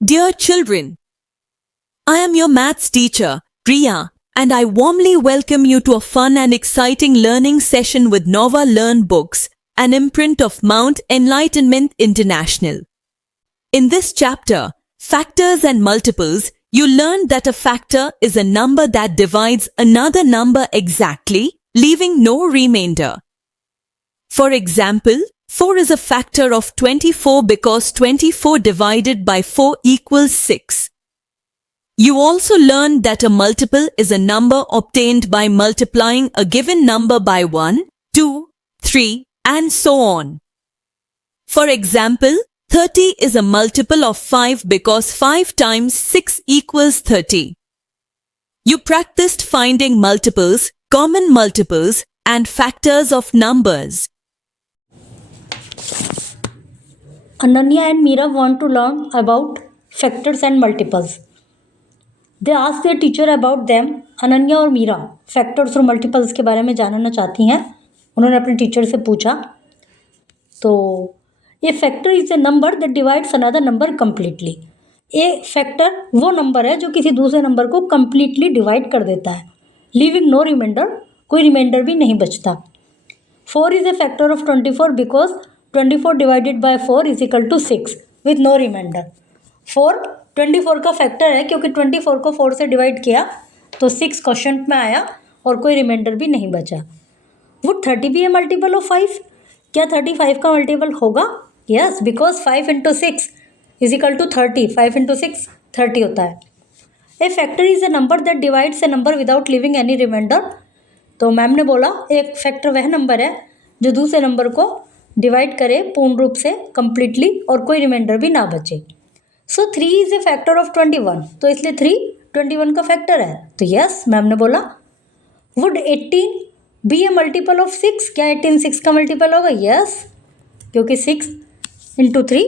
Dear children, I am your maths teacher, Priya, and I warmly welcome you to a fun and exciting learning session with Nova Learn Books, an imprint of Mount Enlightenment International. In this chapter, Factors and Multiples, you learned that a factor is a number that divides another number exactly, leaving no remainder. For example, 4 is a factor of 24 because 24 divided by 4 equals 6. You also learned that a multiple is a number obtained by multiplying a given number by 1, 2, 3, and so on. For example, 30 is a multiple of 5 because 5 times 6 equals 30. You practiced finding multiples, common multiples, and factors of numbers. Ananya and Meera want to learn about factors and multiples. They ask their teacher about them. Ananya और Meera factors और multiples के बारे में जानना चाहती हैं. उन्होंने अपने टीचर से पूछा. तो a factor is a number that divides another number completely. A factor वो नंबर है जो किसी दूसरे नंबर को कम्प्लीटली डिवाइड कर देता है, लीविंग नो रिमाइंडर. कोई रिमाइंडर भी नहीं बचता. 4 is a factor of 24 because 24 divided by 4 is equal to 6 with no remainder. 4 24 का फैक्टर है क्योंकि 24 को 4 से डिवाइड किया तो 6 क्वेश्चन में आया और कोई रिमाइंडर भी नहीं बचा. Would 30 be a multiple of 5? क्या 35 का मल्टीपल होगा? Yes, because 5 into 6 is equal to 30. 5 into 6 30 होता है. A factor is a number that divides a number without leaving any remainder. तो मैम ने बोला एक फैक्टर वह नंबर है जो दूसरे नंबर को डिवाइड करे पूर्ण रूप से कम्प्लीटली और कोई रिमाइंडर भी ना बचे. सो 3 इज ए फैक्टर ऑफ 21. तो इसलिए 3 21 का फैक्टर है. तो यस, मैम ने बोला. Would 18 be a multiple of 6? क्या 18 6 का मल्टीपल होगा? यस, क्योंकि 6 into 3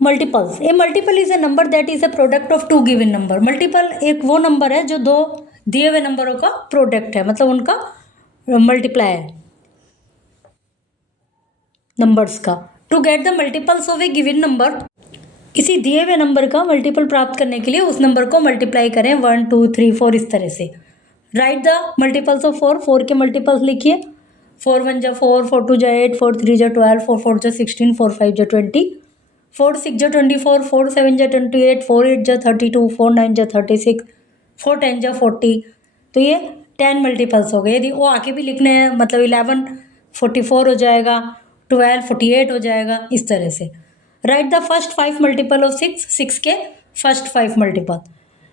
multiples. A multiple is a number that is a product of two given number. Multiple एक वो नंबर है जो दो दिए हुए नंबरों का प्रोडक्ट है, मतलब उनका मल्टीप्लाई है नंबर्स का. To get the multiples of a given number, किसी दिए हुए नंबर का मल्टीपल प्राप्त करने के लिए उस नंबर को मल्टीप्लाई करें 1 2 3 4 इस तरह से. Right the multiples of 4. 4 के मल्टीपल्स लिखिए. 4 1 जा 4, 4 2 जा 8, 4 3 जा 12, 4 4 जा 16, 4 5 जा 20, 4 6 जा 24, 4 7 जा 28, 4 8 जा 32, 4 9 जा 36, 4 10 जा 40. तो ये 10 मल्टीपल्स हो गए. यदि वो आके भी लिखने हैं मतलब 11 44 हो जाएगा, 12 48 हो जाएगा, इस तरह से. Right the first 5 multiple of 6. 6 के फर्स्ट 5 मल्टीपल.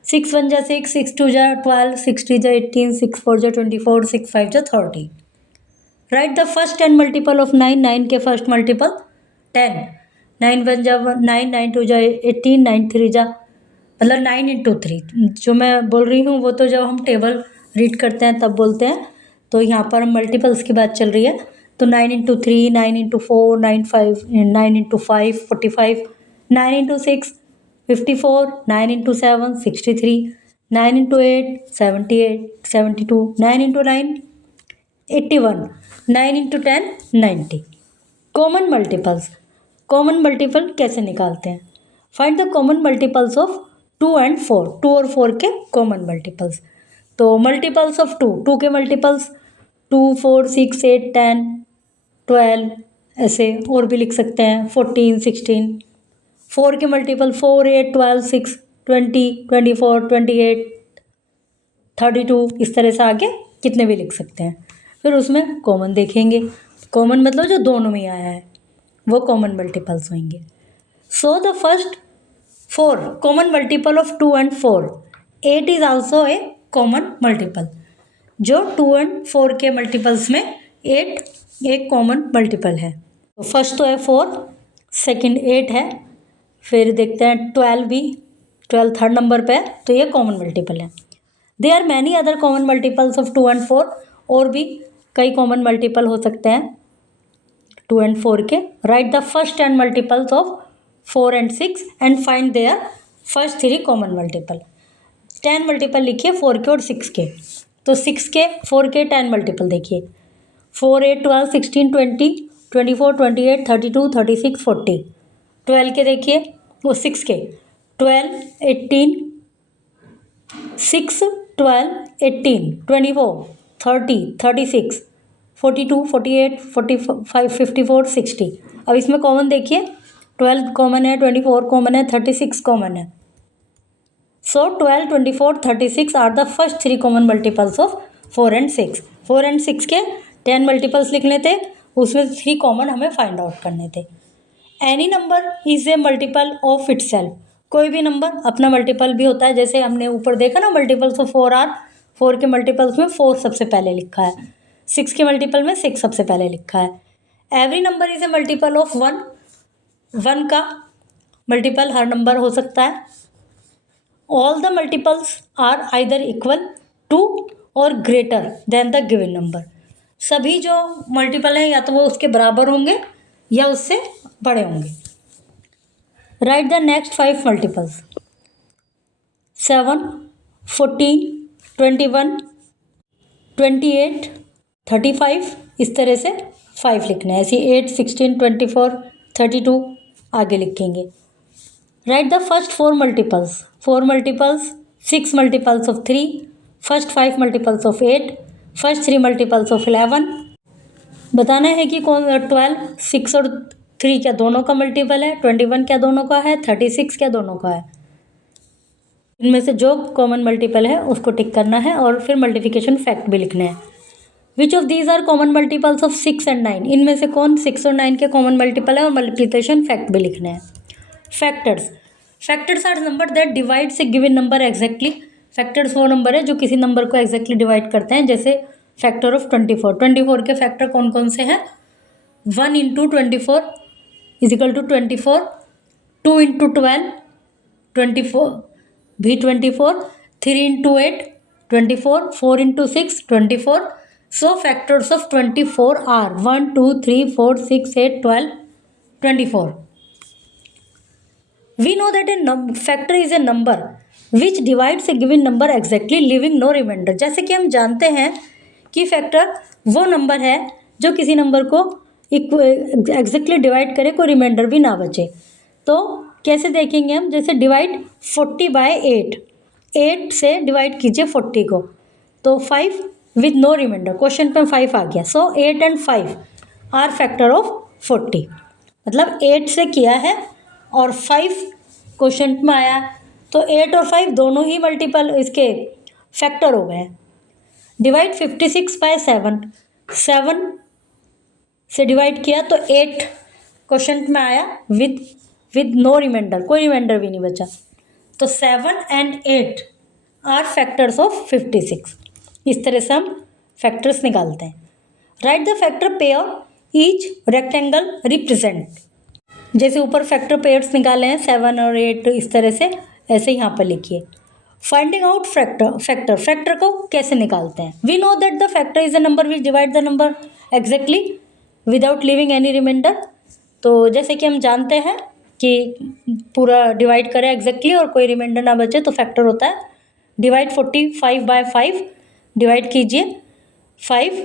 6 1 जा 6, 6 2 जा 12, 6 3 जा 18, 6 4 जा 24, 6 5 जा 30. Right the first 10 multiple of 9. 9 के फर्स्ट मल्टीपल 10. 9 1 जा 9, 9 2 जा 18, 9 3 जा मतलब 9 इंटू 3. जो मैं बोल रही हूँ वो तो जब हम टेबल रीड करते हैं तब बोलते हैं. तो यहाँ पर मल्टीपल्स की बात चल रही है. तो 9 into 3, 9 into 4, 9 into 5 45, 9 into 6 54, 9 into 7 63, 9 into 8 78 72, 9 into 9 81, 9 into 10 90. Common multiples. Common multiple कैसे निकालते हैं? Find the common multiples of 2 and 4. 2 और 4 के कॉमन मल्टीपल्स. तो मल्टीपल्स ऑफ 2. 2 के मल्टीपल्स 2 4 6 8 10 12 ऐसे और भी लिख सकते हैं. 14 16. 4 के मल्टीपल 4 8 12 6 20 24 28 32, इस तरह से आगे कितने भी लिख सकते हैं. फिर उसमें कॉमन देखेंगे. कॉमन मतलब जो दोनों में आया है वो कॉमन मल्टीपल्स होंगे. So the first 4 common multiple of 2 and 4. 8 is also a common multiple. जो 2 एंड 4 के मल्टीपल्स में 8 एक कॉमन मल्टीपल है. तो फर्स्ट तो है 4, सेकंड 8 है, फिर देखते हैं 12 भी. 12 थर्ड नंबर पे है तो ये कॉमन मल्टीपल है. They are many other common multiples of 2 and 4. और भी कई कॉमन मल्टीपल हो सकते हैं 2 एंड 4 के. Write the first 10 multiples of 4 and 6 and find their first 3 common multiple. 10 multiple लिखिए 4 के और 6 के. तो 6 के 4 के 10 मल्टीपल देखिए. 4 8 12 16 20 24 28 32 36 40. 12 के देखिए वो 6 के 12 18 6 12 18 24 30 36 42 48 45 54 60। अब इसमें कॉमन देखिए 12 कॉमन है, 24 कॉमन है, 36 कॉमन है। So 12 24 36 are the first 3 common multiples of 4 and 6। 4 and 6 के 10 मल्टीपल्स लिखने थे, उसमें 3 कॉमन हमें फाइंड आउट करने थे। Any number is a multiple of itself. कोई भी नंबर अपना मल्टीपल भी होता है, जैसे हमने ऊपर देखा ना मल्टीपल्स ऑफ 4 आर, 4 के मल्टीपल्स में 4 सबसे पहले लिखा है, 6 के मल्टीपल में 6 सबसे पहले लिखा है। Every number is a multiple of 1। 1 का मल्टीपल हर नंबर हो सकता है। All the multiples are either equal to और greater than the given number. सभी जो मल्टीपल है या तो वो उसके बराबर होंगे या उससे बड़े होंगे। Right the next 5 multiples 7 14 21 28 35। इस तरह से 5 लिखना है, ऐसे 8 16 24 32 आगे लिखेंगे। Right the first 4 multiples 4 multiples 6 multiples of 3, first 5 multiples of 8, first 3 multiples of 11। बताना है कि कौन 12 6 और 3 क्या दोनों का मल्टीपल है, 21 क्या दोनों का है, 36 क्या दोनों का है। इनमें से जो कॉमन मल्टीपल है उसको टिक करना है और फिर मल्टीप्लिकेशन फैक्ट भी लिखना है। Which of these are common multiples of 6 and 9। इनमें से कौन 6 और 9 के कॉमन मल्टीपल है और मल्टीप्लिकेशन फैक्ट भी लिखना है। Factors are number that divides a given number exactly. Factors वो नंबर है जो किसी नंबर को एग्जैक्टली डिवाइड करते हैं, जैसे फैक्टर ऑफ 24। 24 के फैक्टर कौन कौन से हैं? 1 into 24 is equal to 24, 2 into 12 24 भी 24, 3 into 8 24, 4 into 6 24। So factors of 24 are 1 2 3 4 6 8 12 24। We know that a factor is a number which divides a given number exactly leaving no remainder। जैसे कि हम जानते हैं कि फैक्टर वो नंबर है जो किसी नंबर को एग्जैक्टली डिवाइड करे, कोई रिमाइंडर भी ना बचे। तो कैसे देखेंगे हम? जैसे डिवाइड 40 बाय 8, 8 से डिवाइड कीजिए 40 को, तो 5 विद नो रिमाइंडर, क्वेश्चन पे 5 आ गया। सो 8 एंड 5 आर फैक्टर ऑफ 40। मतलब 8 से किया है और 5 क्वेश्चन में आया, तो 8 और 5 दोनों ही मल्टीपल इसके फैक्टर हो गए। डिवाइड 56 बाय 7, 7 से डिवाइड किया तो 8 क्वेश्चन में आया विद नो रिमाइंडर, कोई रिमाइंडर भी नहीं बचा। तो 7 एंड 8 आर फैक्टर्स ऑफ 56। इस तरह से हम फैक्टर्स निकालते हैं। Right the factor pair each rectangle represent. जैसे ऊपर फैक्टर पेयर्स निकाले हैं 7 और 8, इस तरह से ऐसे यहाँ पर लिखिए। फाइंडिंग आउट फैक्टर को कैसे निकालते हैं? We know that the factor is a number which divide the number exactly without leaving any remainder. तो जैसे कि हम जानते हैं कि पूरा डिवाइड करें एग्जैक्टली और कोई रिमाइंडर ना बचे तो फैक्टर होता है। डिवाइड 45 बाय 5, डिवाइड कीजिए 5,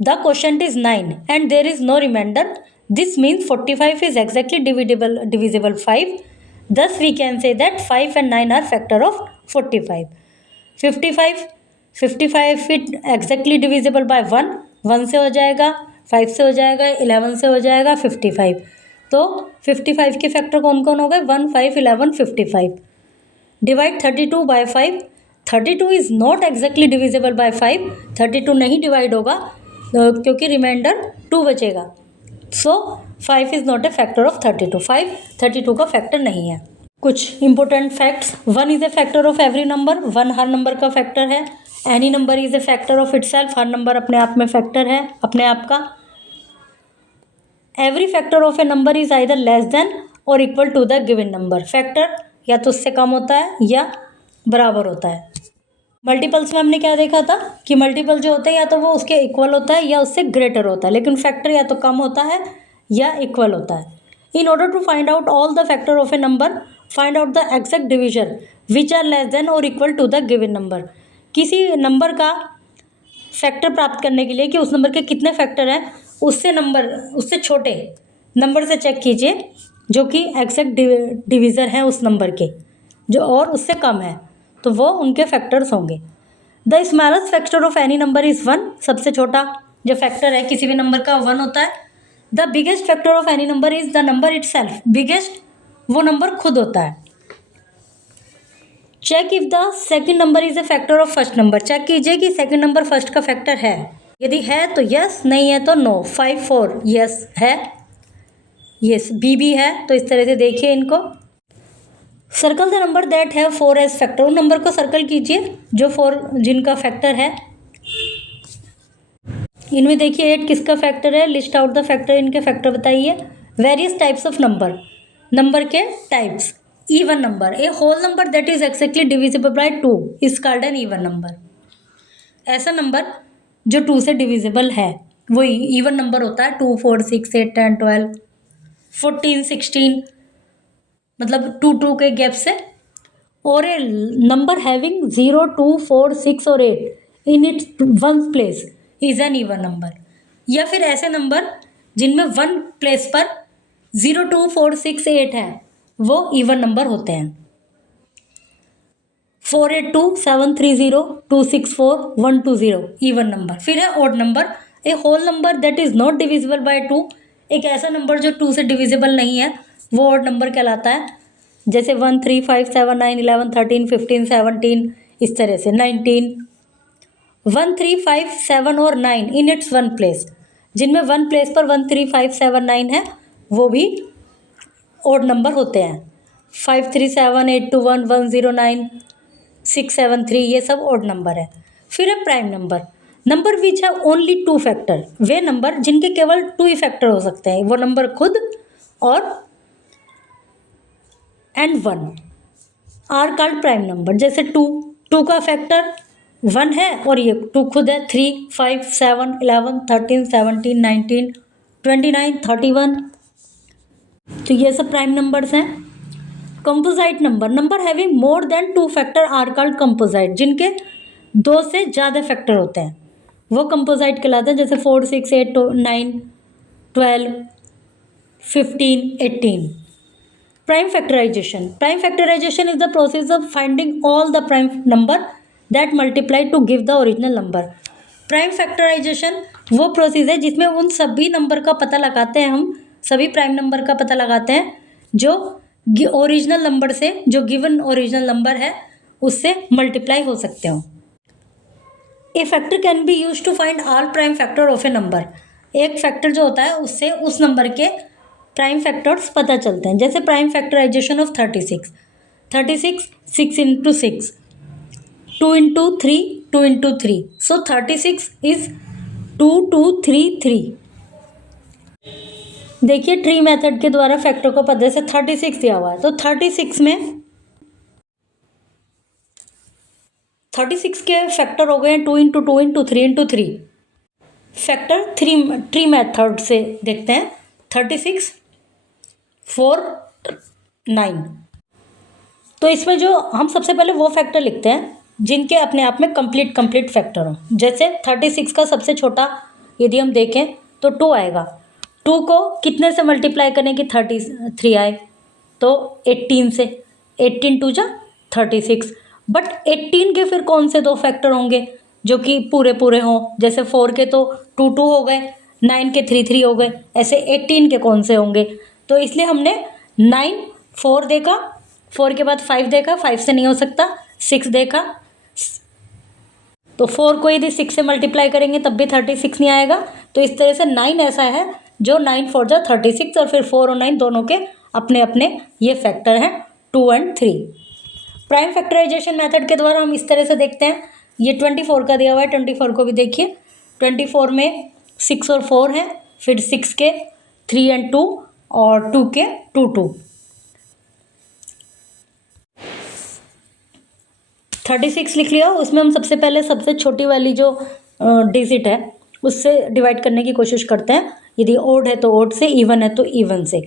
the quotient is 9 and there is no remainder. This means 45 is exactly divisible 5. Thus we can say that 5 and 9 are factor of 45. 55 it exactly divisible by 1, 1 से हो जाएगा, 5 से हो जाएगा, 11 से हो जाएगा, 55। तो 55 के फैक्टर कौन कौन हो गए? 1 5 11 55। Divide 32 by 5, 32 is not exactly divisible by 5। 32 नहीं डिवाइड होगा क्योंकि रिमाइंडर 2 बचेगा। So 5 is not a factor of 32। 5 32 का फैक्टर नहीं है। कुछ important facts. 1 is a factor of every number. 1 हर नंबर का फैक्टर है। Any number is a factor of itself. हर नंबर अपने आप में फैक्टर है अपने आप का। Every factor of a number is either less than और equal to the given number. Factor या तो उससे कम होता है या बराबर होता है। मल्टीपल्स में हमने क्या देखा था कि मल्टीपल जो होते हैं या तो वो उसके इक्वल होता है या उससे ग्रेटर होता है, लेकिन फैक्टर या तो कम होता है या इक्वल होता है। In order to find out all the factor of a number, find out the exact division which are less than और equal to the given number. किसी नंबर का फैक्टर प्राप्त करने के लिए कि उस नंबर के कितने फैक्टर हैं, उससे छोटे नंबर से चेक कीजिए जो कि एग्जैक्ट डिवीज़र हैं उस नंबर के, जो और उससे कम है, तो वो उनके फैक्टर्स होंगे। The smallest factor of any number is one, सबसे छोटा जो फैक्टर है किसी भी नंबर का वन होता है। The biggest factor of any number is the number itself, biggest वो नंबर खुद होता है। Check if the second number is a factor of first number, check कीजिए कि सेकंड नंबर फर्स्ट का फैक्टर है, यदि है तो यस, नहीं है तो नो। 5 4 यस है, यस बी भी है, तो इस तरह से देखिए इनको। Circle the number that have 4 as factor, उन नंबर को सर्कल कीजिए जो 4 जिनका फैक्टर है। इनमें देखिए 8 किसका फैक्टर है, लिस्ट आउट द फैक्टर, इनके फैक्टर बताइए। Various types of number, number के types. Even number, a whole number that is exactly divisible by 2 is called an even number. ऐसा नंबर जो 2 से डिविजिबल है वो इवन नंबर होता है। 2 4 6 8 10 12 14 16, मतलब 2 2 के गैप से। और ए नंबर हैविंग 0 2 4 6 और 8 in its one place is an even number. या फिर ऐसे नंबर जिनमें वन प्लेस पर 0 2 4 6 8 है वो इवन नंबर होते हैं। 4 8 2 7 3 0 2 6 4 1 2 0 इवन नंबर। फिर है odd number, a whole number that is not divisible by 2, एक ऐसा नंबर जो 2 से डिविजिबल नहीं है वो ऑड नंबर कहलाता है। जैसे 1 3 5 7 9 11 13 15 17, इस तरह से 19। 1 3 5 7 और 9 इन इट्स वन प्लेस, जिनमें वन प्लेस पर 1 3 5 7 9 है वो भी ऑड नंबर होते हैं। 5 3 7 8 2 1 1 0 9 6 7 3, ये सब ऑड नंबर है। फिर है प्राइम नंबर, नंबर विच है ओनली 2 फैक्टर, वे नंबर जिनके केवल 2 ही फैक्टर हो सकते हैं, वो नंबर खुद और and 1 are called prime number. जैसे 2 का फैक्टर 1 है और ये 2 खुद है। 3 5 7 11 13 17 19 29 31, तो ये सब प्राइम नंबर्स हैं। Composite number, number having more than 2 factor are called composite, जिनके 2 से ज़्यादा फैक्टर होते हैं वो कंपोजिट कहलाते हैं। जैसे 4 6 8 9 12 15 18। Prime factorization, prime factorization is the process of finding all the prime number that multiply to give the original number. Prime factorization वो प्रोसेस है जिसमें उन सभी नंबर का पता लगाते हैं, हम सभी प्राइम नंबर का पता लगाते हैं जो ओरिजिनल नंबर से, जो गिवन ओरिजिनल नंबर है उससे मल्टीप्लाई हो सकते हो। A factor can be use to find all prime factor of a number, एक फैक्टर जो होता है उससे उस नंबर के प्राइम फैक्टर्स पता चलते हैं। जैसे prime factorization of 36 6 into 6 2 into 3 2 into 3, so 36 is 2 2 3 3। देखिए ट्री मेथड के द्वारा फैक्टर को पता, से 36 दिया हुआ है तो 36 में 36 के फैक्टर हो गए 2 into 2 into 3 into 3। Factor tree method से देखते हैं। 36 4 9, तो इसमें जो हम सबसे पहले वो फैक्टर लिखते हैं जिनके अपने आप में कंप्लीट फैक्टर हो। जैसे 36 का सबसे छोटा यदि हम देखें तो 2 आएगा। 2 को कितने से मल्टीप्लाई करें कि 33 आए, तो 18 से। 18 2 जा 36, बट 18 के फिर कौन से 2 फैक्टर होंगे जो कि पूरे हों। जैसे 4 के तो 2 2 हो गए, 9 के 3 3 हो गए, ऐसे 18 के कौन से होंगे। तो इसलिए हमने 9 4 देखा, 4 के बाद 5 देखा, 5 से नहीं हो सकता, 6 देखा, तो 4 को यदि 6 से मल्टीप्लाई करेंगे तब भी 36 नहीं आएगा। तो इस तरह से 9 ऐसा है जो 9 4 जा 36, और फिर 4 और 9 दोनों के अपने अपने ये फैक्टर हैं 2 और 3। प्राइम फैक्टराइजेशन मेथड के द्वारा हम इस तरह से देखते हैं। ये 24 का दिया हुआ है, 24 को भी देखिए। 24 में 6 और 4 हैं, फिर 6 के 3 और 2 और 2 के 2 2। 36 लिख लिया, उसमें हम सबसे पहले सबसे छोटी वाली जो डिजिट है उससे डिवाइड करने की कोशिश करते हैं। यदि ओड है तो ओड से, इवन है तो इवन से।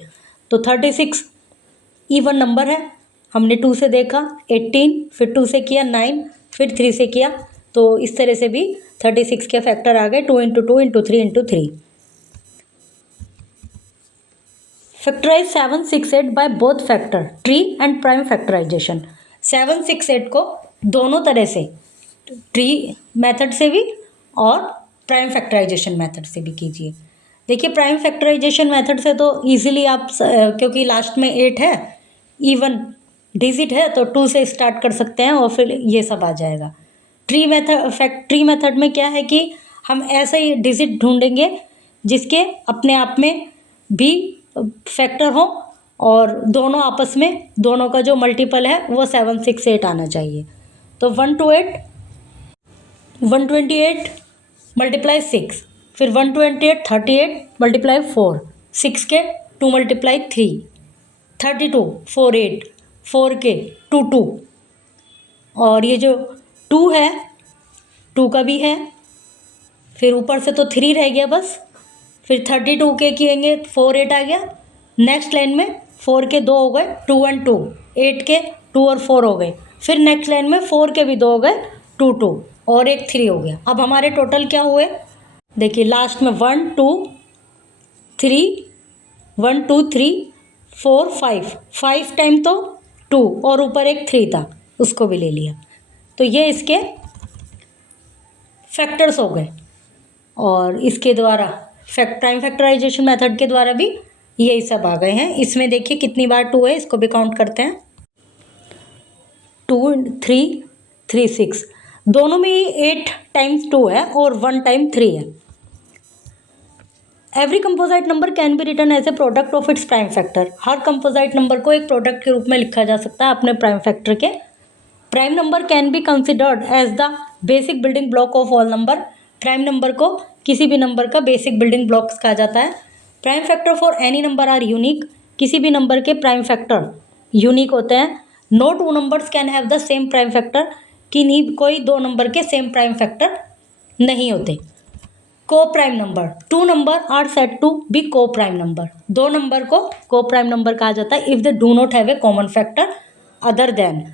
तो 36 इवन नंबर है, हमने 2 से देखा 18, फिर 2 से किया 9, फिर 3 से किया, तो इस तरह से भी 36 के फैक्टर आ गए 2 into 2 into 3 into 3। Factorize 7, 6, 8 by both factor tree and prime factorization. 7, 6, 8 को दोनों तरह से, ट्री मेथड से भी और प्राइम फैक्टराइजेशन मेथड से भी कीजिए। देखिए प्राइम फैक्टराइजेशन मेथड से तो इजीली आप क्योंकि लास्ट में 8 है, इवन डिजिट है, तो 2 से स्टार्ट कर सकते हैं और फिर ये सब आ जाएगा। ट्री मेथड में क्या है कि हम ऐसे ही डिजिट ढूंढेंगे जिसके अपने आप में भी फैक्टर हो और दोनों आपस में, दोनों का जो मल्टीपल है वो 7, 6, 8 आना चाहिए। तो 128 मल्टीप्लाई 6, फिर 128 38 मल्टीप्लाई 4, 6 के 2 मल्टीप्लाई 3, 32 4 8, 4 के 2 2, और ये जो 2 है 2 का भी है, फिर ऊपर से तो 3 रह गया बस, फिर 32 के किएंगे 4 8 आ गया। नेक्स्ट लाइन में 4 के 2 हो गए, 2 1 2, 8 के 2 और 4 हो गए, फिर नेक्स्ट लाइन में 4 के भी 2 हो गए, 2 2 और एक 3 हो गया। अब हमारे टोटल क्या हुए, देखिए लास्ट में 1 2 3, 1 2 3 4 5, 5 टाइम तो 2 और ऊपर एक 3 था उसको भी ले लिया। तो ये इसके फैक्टर्स हो गए और इसके द्वारा प्राइम फैक्टराइजेशन मेथड के द्वारा भी यही सब आ गए हैं। इसमें देखिए कितनी बार 2 है, इसको भी काउंट करते हैं। 2 3 3 6, दोनों में ही 8 टाइम्स 2 है और 1 टाइम 3 है। Every composite number can be written as a product of its prime factor. हर कंपोजिट नंबर को एक प्रोडक्ट के रूप में लिखा जा सकता है अपने प्राइम फैक्टर के। Prime number can be considered as the basic building block of all number. Prime number को किसी भी नंबर का बेसिक बिल्डिंग ब्लॉक्स कहा जाता है। Prime factor for any number are unique. किसी भी नंबर के प्राइम फैक्टर यूनिक होते हैं। No two numbers can have the same prime factor. किन्हीं कोई दो नंबर के सेम प्राइम फैक्टर नहीं होते। Coprime number, two number are said to be coprime number. दो नंबर को को प्राइम नंबर कहा जाता है if they do not have a common factor other than,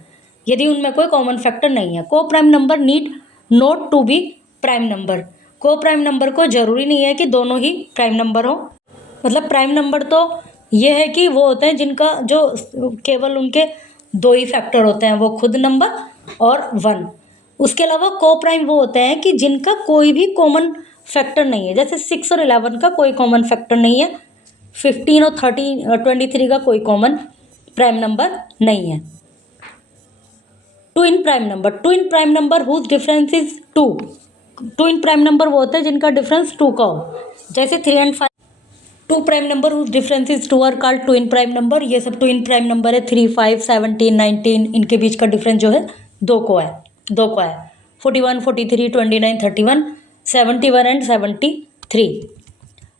यदि उनमें कोई कॉमन फैक्टर नहीं है। Coprime number need not to be prime number. Coprime number को जरूरी नहीं है कि दोनों ही प्राइम नंबर हो। मतलब प्राइम नंबर तो ये है कि वो होते हैं जिनका जो केवल उनके दो ही फैक्टर होते हैं, वो खुद नंबर और 1। उसके अलावा को प्राइम वो होते हैं कि जिनका कोई भी कॉमन फैक्टर नहीं है। जैसे 6 और 11 का कोई कॉमन फैक्टर नहीं है। 15 और 23 का कोई कॉमन प्राइम नंबर नहीं है। Twin prime number, twin prime number whose difference is 2। Twin prime number वो होते हैं जिनका डिफरेंस 2 का हो। जैसे 3 और 5। Two prime number whose difference is 2 are called twin prime number. ये सब ट्विन प्राइम नंबर है। 3 5 17 19, इनके बीच का डिफरेंस जो है 2 को है। 41 43 29 31 71 and 73।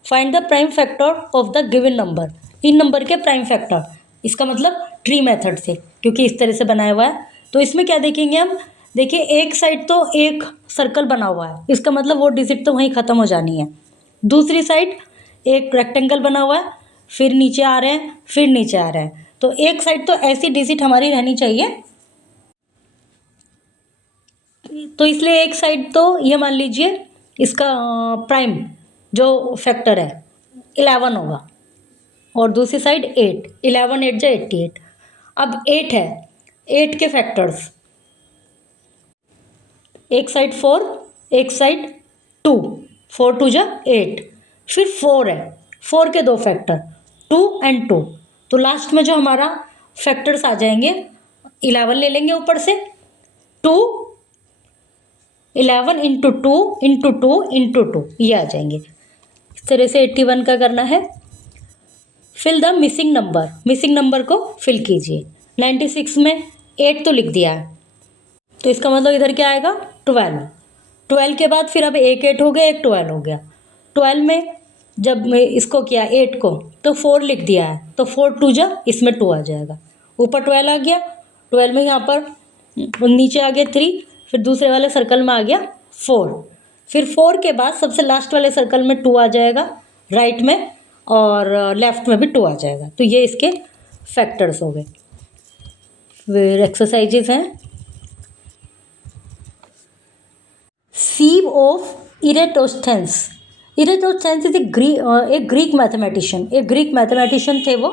Find the prime factor of the given number. In number के प्राइम फैक्टर, इसका मतलब ट्री मेथड से, क्योंकि इस तरह से बनाया हुआ है। तो इसमें क्या देखेंगे हम, देखिए एक साइड तो एक सर्कल बना हुआ है, इसका मतलब वो डिजिट तो वहीं ख़त्म हो जानी है। दूसरी साइड एक रेक्टेंगल बना हुआ है, फिर नीचे आ रहे हैं, फिर नीचे आ रहे हैं। तो एक साइड तो ऐसी डिजिट हमारी रहनी चाहिए। तो इसलिए एक साइड तो ये मान लीजिए इसका प्राइम जो फैक्टर है 11 होगा और दूसरी साइड 8। 11 8 जा 88। अब 8 है, 8 के फैक्टर्स, एक साइड 4, एक साइड 2, 4 2 जा 8। फिर 4 है, 4 के दो फैक्टर 2 एंड 2। तो लास्ट में जो हमारा फैक्टर्स आ जाएंगे 11 ले लेंगे ऊपर से, 2 11 इंटू 2 इंटू 2 इंटू 2 ये आ जाएंगे। इस तरह से 81 का करना है। Fill the missing number, missing number को फिल कीजिए। 96 में 8 तो लिख दिया है, तो इसका मतलब इधर क्या आएगा 12। 12 के बाद फिर अब एक 8 हो गया, एक 12 हो गया। 12 में जब मैं इसको किया 8 को तो 4 लिख दिया है, तो 4 2 जा इसमें 2 आ जाएगा। ऊपर 12 आ गया, 12 में यहाँ पर नीचे आ गया 3, फिर दूसरे वाले सर्कल में आ गया 4। फिर 4 के बाद सबसे लास्ट वाले सर्कल में 2 आ जाएगा राइट में, और लेफ्ट में भी 2 आ जाएगा। तो ये इसके फैक्टर्स हो गए। फिर एक्सरसाइजेज हैं। Sieve of Eratosthenes Eratosthenes is a Greek mathematician थे वो।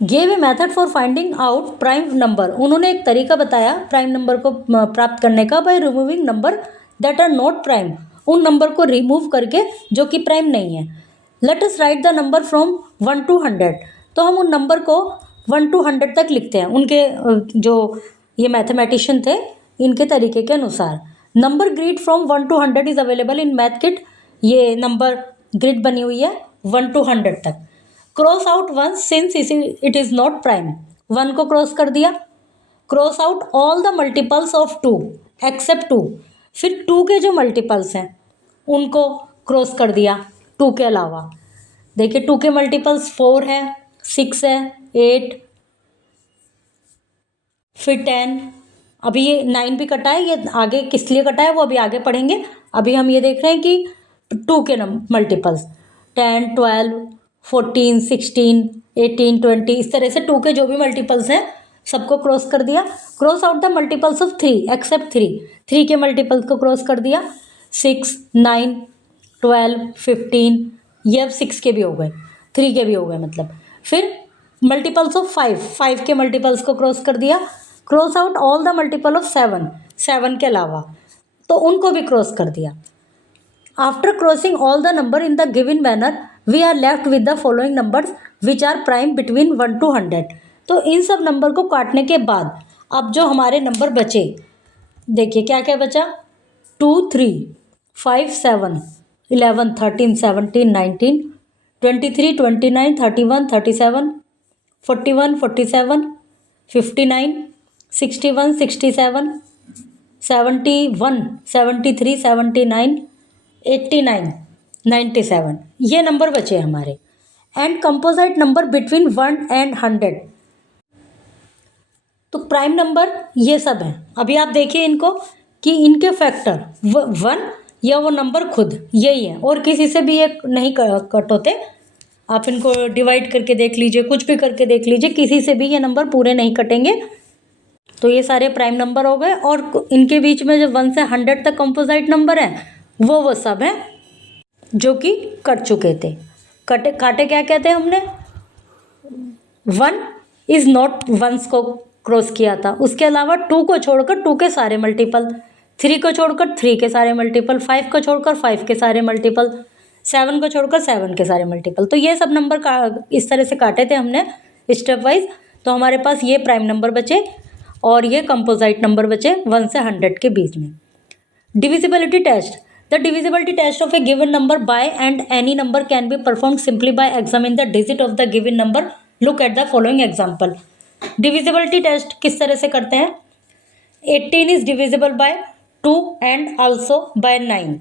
Gave a method for finding out prime number, उन्होंने एक तरीका बताया प्राइम नंबर को प्राप्त करने का, by removing number that are not prime, उन नंबर को रिमूव करके जो कि प्राइम नहीं है। Let us write the number from 1 to 100, तो हम उन नंबर को 1 to 100 तक लिखते हैं उनके जो ये मैथमेटिशियन थे इनके तरीके के अनुसार। Number grid from 1 to 100 is available in math kit, ये नंबर ग्रिड बनी हुई है 1 to 100 तक। Cross out 1 since it is not prime, 1 को क्रॉस कर दिया। Cross out all the multiples of 2 except 2, फिर 2 के जो मल्टीपल्स हैं उनको क्रॉस कर दिया 2 के अलावा। देखिए 2 के मल्टीपल्स 4 है, 6 है, 8, फिर 10, अभी ये 9 भी कटा है, ये आगे किस लिए कटा है वो अभी आगे पढ़ेंगे। अभी हम ये देख रहे हैं कि 2 के मल्टीपल्स 10, 12, 14, 16, 18, 20, इस तरह से 2 के जो भी मल्टीपल्स हैं सबको क्रॉस कर दिया। Cross out the multiples of 3 except 3 के मल्टीपल्स को क्रॉस कर दिया। 6, 9, 12, 15, ये अब 6 के भी हो गए, 3 के भी हो गए मतलब। फिर मल्टीपल्स ऑफ 5 के मल्टीपल्स को क्रॉस कर दिया। Cross out all the multiple of 7 के अलावा, तो उनको भी क्रॉस कर दिया। After crossing all the number in the given manner we are left with the following numbers which are prime between 1 to 100, तो इन सब नंबर को काटने के बाद अब जो हमारे नंबर बचे, देखिए क्या क्या बचा, 2, 3, 5, 7, 11, 13, 17, 19, 23, 29, 31, 37, 41, 47, 59, 61, 67, 71, 73, 79, 89, 97, ये नंबर बचे हमारे। And composite number between 1 and 100, तो प्राइम नंबर ये सब हैं। अभी आप देखिए इनको कि इनके फैक्टर 1 या वो नंबर खुद यही है, और किसी से भी ये नहीं कट होते। आप इनको डिवाइड करके देख लीजिए, कुछ भी करके देख लीजिए, किसी से भी ये नंबर पूरे नहीं कटेंगे। तो ये सारे प्राइम नंबर हो गए, और इनके बीच में जो 1 से 100 तक कंपोजिट नंबर हैं वो सब हैं जो कि कट चुके थे। काटे क्या कहते हैं हमने, 1 इज़ नॉट वंस को क्रॉस किया था, उसके अलावा 2 को छोड़कर 2 के सारे मल्टीपल, 3 को छोड़कर 3 के सारे मल्टीपल, 5 को छोड़कर 5 के सारे मल्टीपल, 7 को छोड़कर 7 के सारे मल्टीपल। तो ये सब नंबर का इस तरह से काटे थे हमने स्टेप वाइज। तो हमारे पास ये प्राइम नंबर बचे और ये कंपोजिट नंबर बचे 1 से 100 के बीच में। Divisibility test, the divisibility test of a given number by and any number can be performed simply by examine the digit of the given number. Look at the following example. Divisibility test किस तरह से करते हैं, 18 is divisible by 2 and also by 9।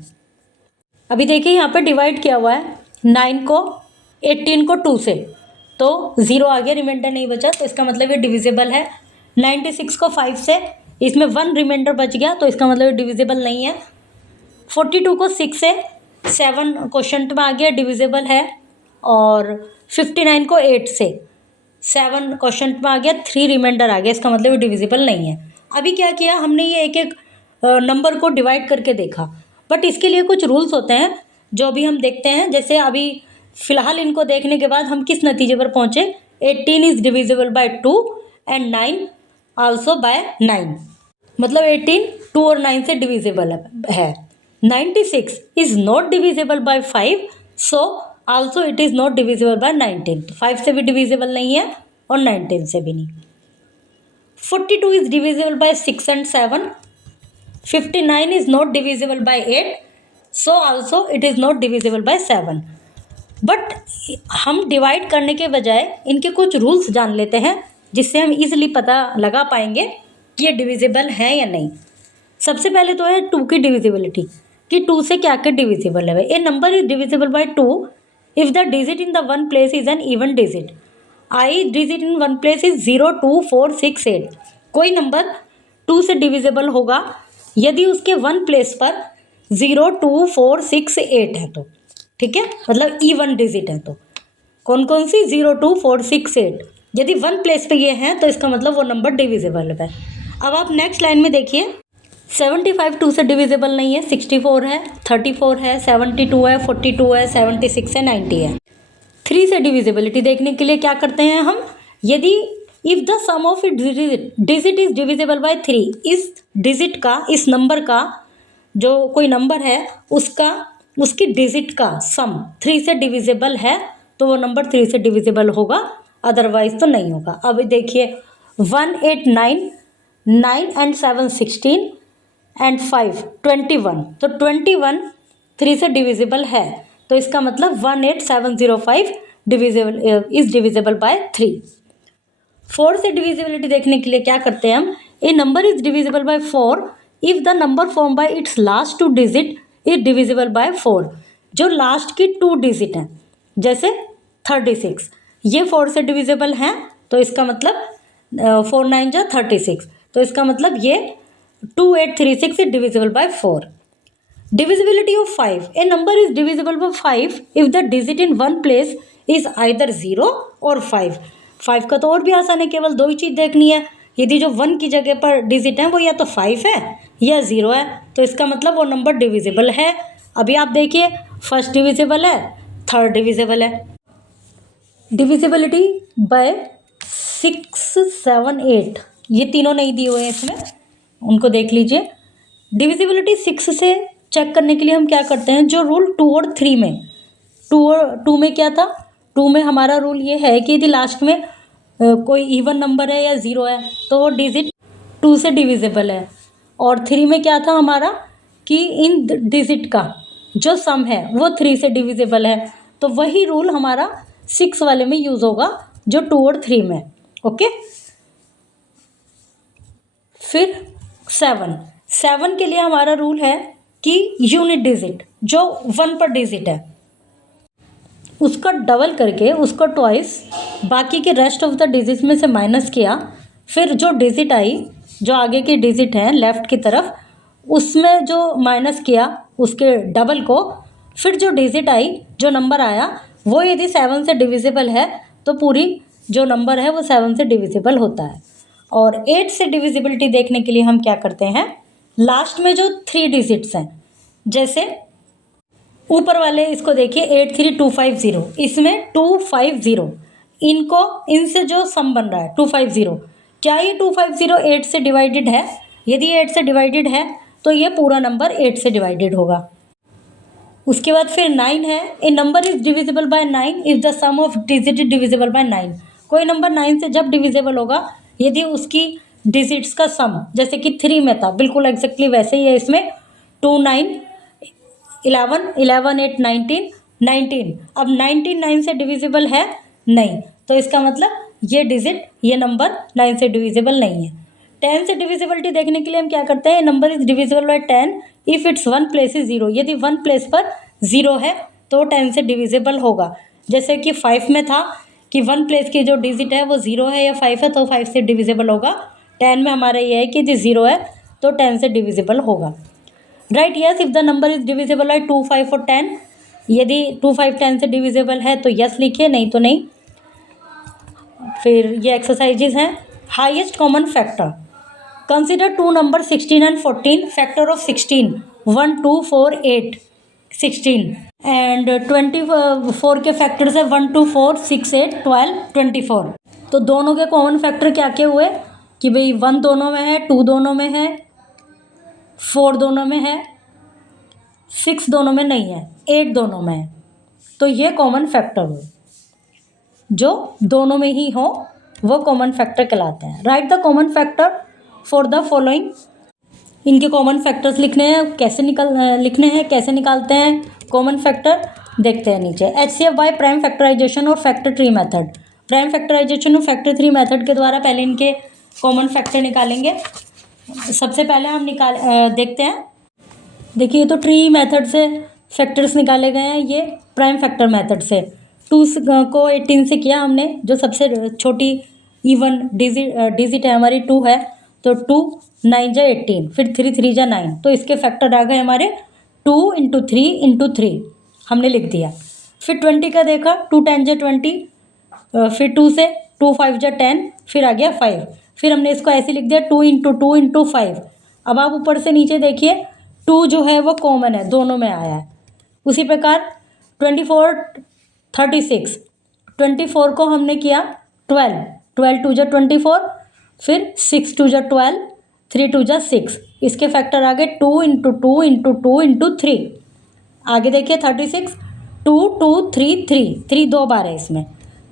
अभी देखिए यहाँ पे divide किया हुआ है 9 को 18 को 2 से, तो 0 आ गया, रिमाइंडर नहीं बचा, तो इसका मतलब ये डिविजिबल है। 96 को 5 से, इसमें 1 रिमाइंडर बच गया, तो इसका मतलब ये डिविजिबल नहीं है। 42 को 6 से 7 क्वेश्चन में आ गया, डिविजिबल है। और 59 को 8 से 7 क्वेश्चन में आ गया, 3 रिमाइंडर आ गया, इसका मतलब ये डिविजिबल नहीं है। अभी क्या किया हमने, ये एक एक नंबर को डिवाइड करके देखा, बट इसके लिए कुछ रूल्स होते हैं जो अभी हम देखते हैं। जैसे अभी फ़िलहाल इनको देखने के बाद हम किस नतीजे पर पहुँचे, 18 is divisible by 2 and 9 also by 9, मतलब 18 2 और 9 से डिविजिबल है। 96 is not divisible by 5, so also it is not divisible bye 19, 5 से भी डिविजिबल नहीं है और 19 से भी नहीं। 42 is divisible by 6 and 7, 59 is not divisible bye 8, so also it is not divisible bye 7। But हम डिवाइड करने के बजाय इनके कुछ रूल्स जान लेते हैं, जिससे हम इजीली पता लगा पाएंगे कि ये डिविजिबल है या नहीं। सबसे पहले तो है 2 की डिविजिबिलिटी, कि 2 से क्या क्या डिविजिबल है। A number is divisible by 2 if the digit in the one place is an even digit. I digit in one place is 0, 2, 4, 6, 8। कोई नंबर 2 से डिविजिबल होगा यदि उसके वन प्लेस पर 0, 2, 4, 6, 8 है तो, ठीक है, मतलब इवन डिजिट है। तो कौन कौन सी, 0, 2, 4, 6, 8, यदि वन प्लेस पे ये हैं तो इसका मतलब वो नंबर डिविजिबल है। अब आप नेक्स्ट लाइन में देखिए, 75 2 से डिविजिबल नहीं है, 64 है, 34 है, 72 है, 42 है, 76 है, 90 है। 3 से डिविजिबिलिटी देखने के लिए क्या करते हैं हम, यदि if the sum of it digit is divisible by 3, इस डिजिट का, इस नंबर का, जो कोई नंबर है उसका, उसकी डिजिट का सम 3 से डिविजिबल है तो वो नंबर 3 से डिविजिबल होगा, अदरवाइज तो नहीं होगा। अब देखिए 1 8 9, 9 एंड 7 16 एंड 5 21, तो 21 3 से डिविजिबल है, तो इसका मतलब 18705 डिविजिबल इज डिविजिबल बाय 3। 4 से डिविजिबिलिटी देखने के लिए क्या करते हैं हम, a number is divisible by 4 if the number form by its last 2 digit is divisible by 4। जो लास्ट की 2 डिजिट हैं, जैसे 36, ये 4 से डिविजिबल हैं, तो इसका मतलब 4 9 जा 36, तो इसका मतलब ये 2836 is divisible by 4। Divisibility of 5. A number is divisible by 5 if the digit in one place is either 0 और 5. 5 का तो और भी आसान है, केवल दो ही चीज़ देखनी है, यदि जो 1 की जगह पर डिजिट है वो या तो 5 है या 0 है, तो इसका मतलब वो नंबर डिविजिबल है। अभी आप देखिए, फर्स्ट डिविजिबल है, थर्ड डिविजिबल है। डिविजिबिलिटी बाय 6 7 8, ये तीनों नहीं दिए हुए हैं इसमें, उनको देख लीजिए। डिविजिबिलिटी 6 से चेक करने के लिए हम क्या करते हैं, जो रूल 2 और 3 में, 2 में क्या था, 2 में हमारा रूल ये है कि यदि लास्ट में कोई इवन नंबर है या 0 है तो वो डिजिट 2 से डिविजिबल है, और 3 में क्या था हमारा कि इन डिजिट का जो सम है वो 3 से डिविजिबल है, तो वही रूल हमारा 6 वाले में यूज़ होगा जो 2 और 3 में। ओके, फिर 7 के लिए हमारा रूल है कि यूनिट डिजिट जो 1 पर डिजिट है उसका डबल करके उसको ट्वाइस बाकी के रेस्ट ऑफ द डिजिट में से माइनस किया, फिर जो डिजिट आई, जो आगे की डिजिट हैं लेफ़्ट की तरफ, उसमें जो माइनस किया उसके डबल को, फिर जो डिजिट आई, जो नंबर आया वो यदि 7 से डिविजिबल है तो पूरी जो नंबर है वो 7 से डिविजिबल होता है। और 8 से डिविजिबिलिटी देखने के लिए हम क्या करते हैं, लास्ट में जो 3 डिजिट्स हैं, जैसे ऊपर वाले इसको देखिए 83250, इसमें 250, इनको, इनसे जो सम बन रहा है 250, क्या ये 250 8 से डिवाइडेड है? यदि 8 से डिवाइडेड है तो ये पूरा नंबर 8 से डिवाइडेड होगा। उसके बाद फिर 9 है, a number is divisible by 9 if the sum of digit is divisible by 9। कोई नंबर 9 से जब डिविजिबल होगा यदि उसकी डिजिट्स का सम, जैसे कि 3 में था, बिल्कुल एग्जैक्टली वैसे ही है इसमें, 2 9 11 11 8 19 19। अब 19 9 से डिविजिबल है नहीं, तो इसका मतलब ये डिजिट, ये नंबर 9 से डिविजिबल नहीं है। 10 से डिविजिबिलिटी देखने के लिए हम क्या करते हैं, number is divisible bye 10 if it's 1 place is 0। यदि 1 प्लेस पर 0 है तो 10 से डिविजिबल होगा। जैसे कि 5 में था कि 1 प्लेस की जो डिजिट है वो 0 है या 5 है तो 5 से डिविजिबल होगा। 10 में हमारा ये है कि यदि 0 है तो 10 से डिविजिबल होगा। Right, yes, if the number is divisible by 2 5 और 10, यदि 2 5 10 से डिविजिबल है तो यस लिखिए, नहीं तो नहीं। फिर ये एक्सरसाइजेज हैं। Highest common factor, consider 2 number 16 and 14, factor of 16 1 2 4 8 16, and 24 के फैक्टर्स है 1 2 4 6 8 12 24। तो दोनों के कॉमन फैक्टर क्या क्या हुए कि भाई 1 दोनों में है, 2 दोनों में है, 4 दोनों में है, 6 दोनों में नहीं है, 8 दोनों में है। तो ये कॉमन फैक्टर हुए, जो दोनों में ही हो वो कॉमन फैक्टर कहलाते हैं। Right the common factor for the following. इनके कॉमन फैक्टर्स लिखने हैं, कैसे निकालते हैं कॉमन फैक्टर, देखते हैं नीचे। HCF बाय प्राइम फैक्टराइजेशन और factor tree method. Prime factorization और फैक्टर ट्री मेथड के द्वारा पहले इनके कॉमन फैक्टर निकालेंगे। सबसे पहले हम देखते हैं, देखिए तो ट्री मेथड से फैक्टर्स निकाले गए हैं, ये प्राइम फैक्टर मेथड से 2 को 18 से किया हमने, जो सबसे छोटी इवन डिजिट है हमारी 2 है, तो 2 9 जा 18, फिर 3 3 जा 9, तो इसके फैक्टर आ गए हमारे 2 × 3 × 3 हमने लिख दिया। फिर 20 का देखा, 2 10 जा 20, फिर 2 से 2 5 जा 10, फिर आ गया 5, फिर हमने इसको ऐसे लिख दिया 2 × 2 × 5, अब आप ऊपर से नीचे देखिए, 2 जो है वो कॉमन है, दोनों में आया है। उसी प्रकार 24 36, 24 को हमने किया 12, 12 2 जा 24, फिर 6 2 जा 12, 3 2 जा 6, इसके फैक्टर आ गए 2 इंटू 2 इंटू 2 इंटू 3। आगे देखिए 36, 2 2 3 3, 3 दो बार है इसमें,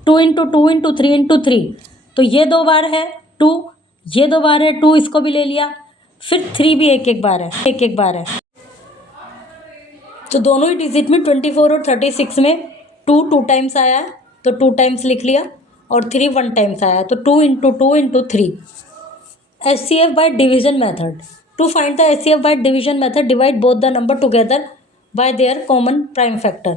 2 इंटू 2 इंटू 3 इंटू 3, तो ये 2 बार है 2, ये 2 बार है 2, इसको भी ले लिया, फिर 3 भी एक एक बार है, एक एक बार है। तो दोनों ही डिजिट में 24 और 36 में 2 2 टाइम्स आया है, तो 2 टाइम्स लिख लिया, और 3 1 टाइम्स आया, तो 2 into 2 into 3। HCF by division method. To find the HCF by division method, divide both the number together by their common prime factor.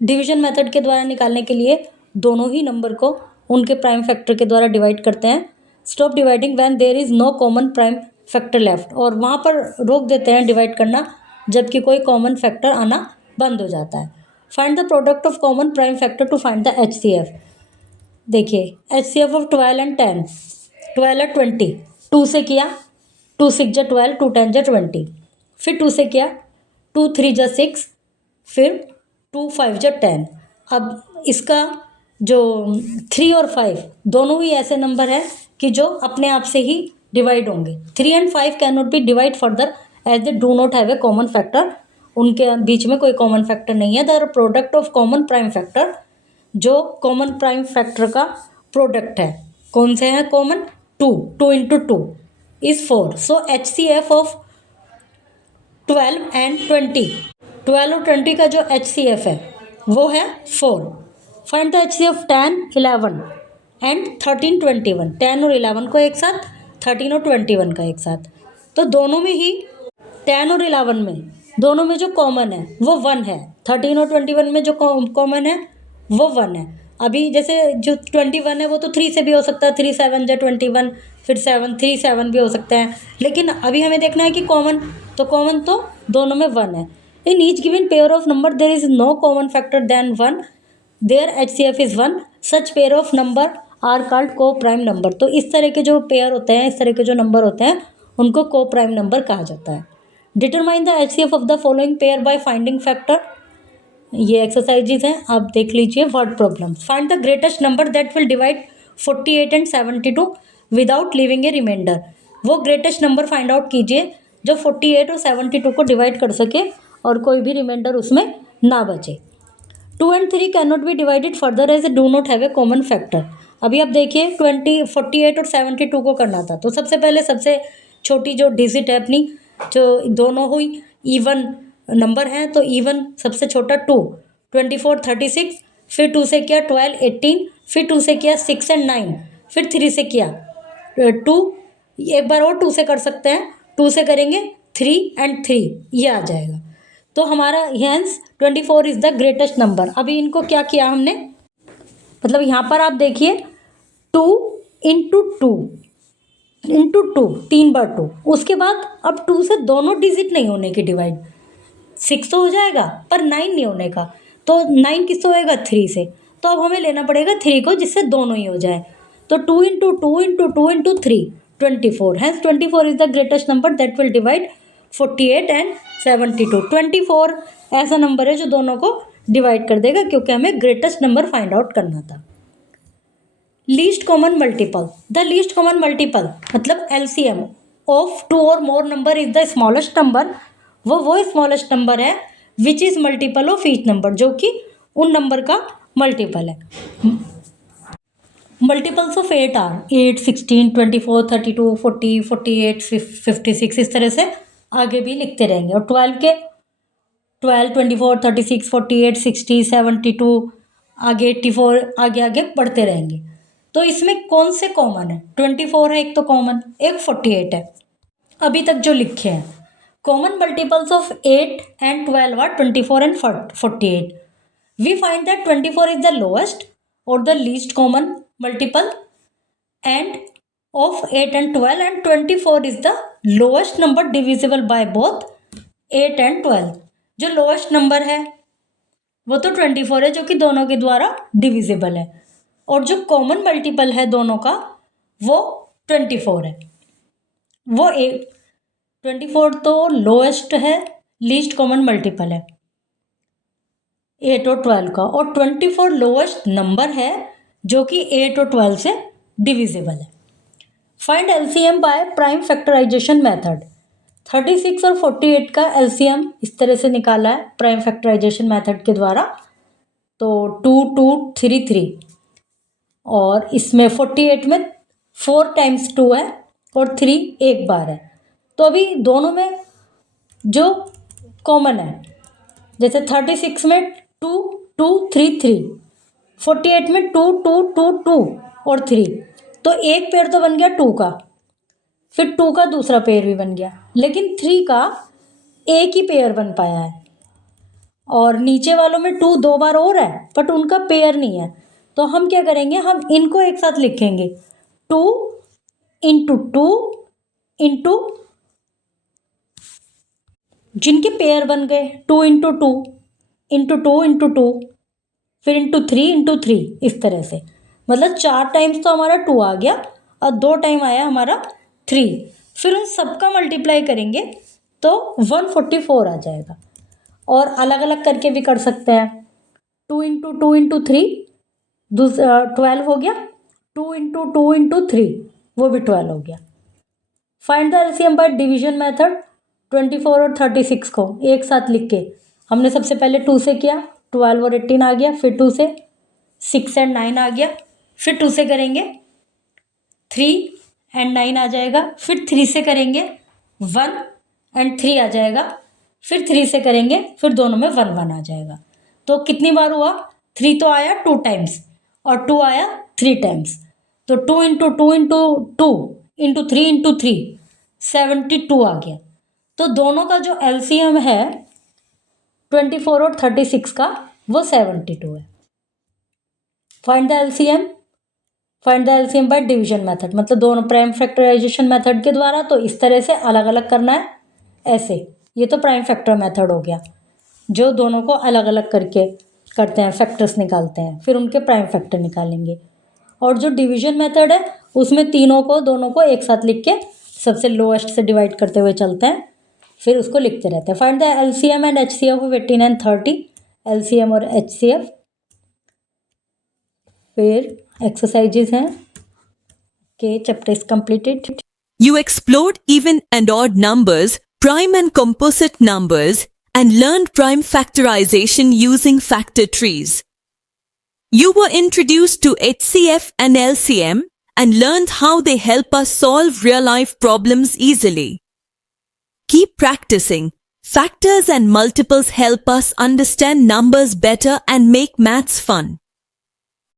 Division method के द्वारा निकालने के लिए दोनों ही नंबर को उनके प्राइम फैक्टर के द्वारा डिवाइड करते हैं। Stop dividing when there is no common prime factor left, और वहाँ पर रोक देते हैं डिवाइड करना जबकि कोई कॉमन फैक्टर आना बंद हो जाता है। Find the product of common prime factor to find the HCF। देखिए HCF ऑफ 12 एंड 10, 12 और 20, 2 से किया, 2 6 जा 12, 2 10 जा 20, फिर 2 से किया, 2 3 जा 6, फिर 2 5 जा 10। अब इसका जो 3 और 5 दोनों ही ऐसे नंबर हैं कि जो अपने आप से ही डिवाइड होंगे। 3 and 5 can not be divide further as they do not have a common factor, उनके बीच में कोई कॉमन फैक्टर नहीं है। The product of common prime factor, जो कॉमन प्राइम फैक्टर का प्रोडक्ट है, कौन से हैं common? 2, 2 into 2 is 4। So HCF of 12 and 20, 12 और 20 का जो HCF है वो है 4। Find the HCF of 10 11 and 13 21, 10 और 11 को एक साथ, 13 और 21 का एक साथ। तो दोनों में ही 10 और 11 में दोनों में जो कॉमन है वो 1 है, 13 और 21 में जो कॉमन है वो 1 है। अभी जैसे जो 21 है वो तो 3 से भी हो सकता है, 3 7 जा 21, फिर 7 3 7 भी हो सकता है, लेकिन अभी हमें देखना है कि कॉमन तो दोनों में 1 है। In each given pair of number there is no common factor than 1, there HCF is 1, such pair of number are called coprime number. तो इस तरह के जो पेयर होते हैं, इस तरह के जो नंबर होते हैं, उनको को प्राइम नंबर कहा जाता है। Determine the HCF of the following pair by finding factor. ये एक्सरसाइजेज हैं, आप देख लीजिए। Word problems. Find the greatest number that will divide 48 and 72 without leaving a remainder. वो ग्रेटेस्ट नंबर फाइंड आउट कीजिए जो 48 और 72 को डिवाइड कर सके और कोई भी रिमाइंडर उसमें ना बचे। 2 and 3 can not be divided further as a do not have a common factor. अभी आप देखिए 48 और 72 को करना था, तो सबसे पहले सबसे छोटी जो डिजिट है अपनी, जो दोनों हुई इवन नंबर हैं, तो इवन सबसे छोटा 2, 24 36, फिर 2 से किया 12 18, फिर 2 से किया 6 एंड 9, फिर 3 से किया 2, एक बार और 2 से कर सकते हैं, 2 से करेंगे 3 एंड 3, ये आ जाएगा। तो हमारा hence 24 is the greatest number. अभी इनको क्या किया हमने, मतलब यहाँ पर आप देखिए 2 इंटू 2 इंटू 2, 3 बार 2, उसके बाद अब 2 से दोनों डिजिट नहीं होने की डिवाइड, 6 तो हो जाएगा पर 9 नहीं होने का, तो 9 किससे होएगा? 3 से। तो अब हमें लेना पड़ेगा 3 को जिससे दोनों ही हो जाए, तो 2 into 2 into 2 into 3 24। Hence 24 is the greatest number that will divide 48 and 72। 24 ऐसा नंबर है जो दोनों को डिवाइड कर देगा, क्योंकि हमें ग्रेटेस्ट नंबर फाइंड आउट करना था। Least common multiple. The least common multiple मतलब LCM ऑफ 2 और मोर number is the smallest number. वो स्मॉलेस्ट नंबर है which is multiple of each number, जो कि उन नंबर का मल्टीपल है। मल्टीपल्स ऑफ 8 आर 8 16 24 32 40 48 56, इस तरह से आगे भी लिखते रहेंगे। और 12 के 12 24 36 48 60 72 आगे 84 आगे आगे बढ़ते रहेंगे। तो इसमें कौन से कॉमन है? 24 है एक तो कॉमन, एक 48 है अभी तक जो लिखे हैं। Common multiples of 8 and 12 are 24 and 48। We find that 24 is the lowest और the least common multiple and of 8 and 12, and 24 is the lowest number divisible by both 8 and 12। जो lowest number है वो तो 24 है, जो कि दोनों के द्वारा डिविजिबल है, और जो कॉमन मल्टीपल है दोनों का वो 24 है। वो 24 तो लोएस्ट है, लीस्ट कॉमन मल्टीपल है 8 और 12 का, और 24 लोएस्ट नंबर है जो कि 8 और 12 से डिविजिबल है। Find LCM by prime factorisation method. 36 और 48 का एलसीएम इस तरह से निकाला है प्राइम फैक्टराइजेशन मेथड के द्वारा, तो 2 2 3 3, और इसमें 48 में 4 टाइम्स 2 है और 3 एक बार है। तो अभी दोनों में जो कॉमन है, जैसे 36 में 2 2 3 3, 48 में 2 2 2 2 और 3, तो एक पेयर तो बन गया 2 का, फिर 2 का दूसरा पेयर भी बन गया, लेकिन 3 का एक ही पेयर बन पाया है, और नीचे वालों में 2 दो बार और है बट उनका पेयर नहीं है। तो हम क्या करेंगे, हम इनको एक साथ लिखेंगे 2 इंटू 2 इंटू जिनके पेयर बन गए 2 इंटू 2 इंटू 2 इंटू 2, फिर इंटू 3 इंटू 3, इस तरह से। मतलब 4 टाइम्स तो हमारा 2 आ गया और 2 टाइम आया हमारा 3, फिर उन सबका मल्टीप्लाई करेंगे तो 144 आ जाएगा। और अलग अलग करके भी कर सकते हैं, 2 इंटू 2 इंटू 3 12 हो गया, 2 इंटू 2 इंटू 3 वो भी 12 हो गया। Find the LCM by division method. 24 और 36 को एक साथ लिख के हमने सबसे पहले 2 से किया, 12 और 18 आ गया, फिर 2 से 6 एंड 9 आ गया, फिर 2 से करेंगे 3 एंड 9 आ जाएगा, फिर 3 से करेंगे 1 एंड 3 आ जाएगा, फिर 3 से करेंगे, फिर दोनों में 1 1 आ जाएगा। तो कितनी बार हुआ, 3 तो आया 2 टाइम्स और 2 आया 3 टाइम्स, तो 2 इंटू 2 इंटू 2 इंटू 3 इंटू 3 72 आ गया। तो दोनों का जो एलसीएम है 24 और 36 का वो 72 है। Find the LCM. Find the LCM by division method, मतलब दोनों प्राइम फैक्टराइजेशन मेथड के द्वारा, तो इस तरह से अलग अलग करना है ऐसे। ये तो प्राइम फैक्टर मेथड हो गया जो दोनों को अलग अलग करके करते हैं, फैक्टर्स निकालते हैं, फिर उनके प्राइम फैक्टर निकालेंगे। और जो डिवीजन मेथड है उसमें दोनों को एक साथ लिख के सबसे लोएस्ट से डिवाइड करते हुए चलते हैं, फिर उसको लिखते रहते हैं। Find the LCM and HCF of 18 and 30, LCM और एचसीएफ। फिर एक्सरसाइजेज हैं के chapter is completed. You explored even and odd numbers, prime and composite numbers, and learned prime factorization using factor trees. You were introduced to HCF and LCM and learned how they help us solve real-life problems easily. Keep practicing. Factors and multiples help us understand numbers better and make maths fun.